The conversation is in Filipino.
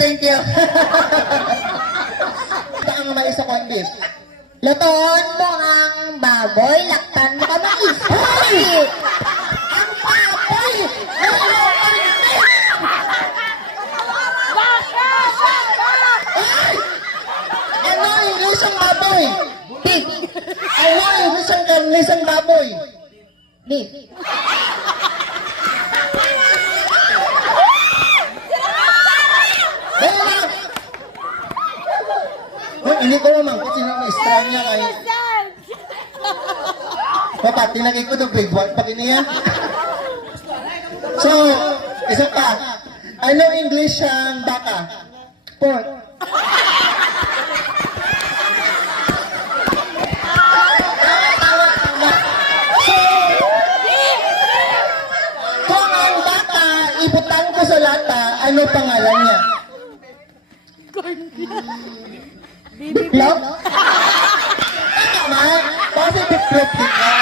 Thank you. Ito ang may isa kong beef. Lutoon mo ang baboy, laktan mo ka mais. Hoy! Ang baboy! Ano English ang baboy? Beef. Ano English ang karnis ang baboy? Beef. Hindi ko naman kasi nang strong niya kayo. Papa, tinagay ko itong grade 1 pag iniya. So, isa pa. Ano English ang baka? Pork. So, kung ang baka ibutang ko sa lata, ano pangalan niya? Biplop? Tama, kasi biplop din nga.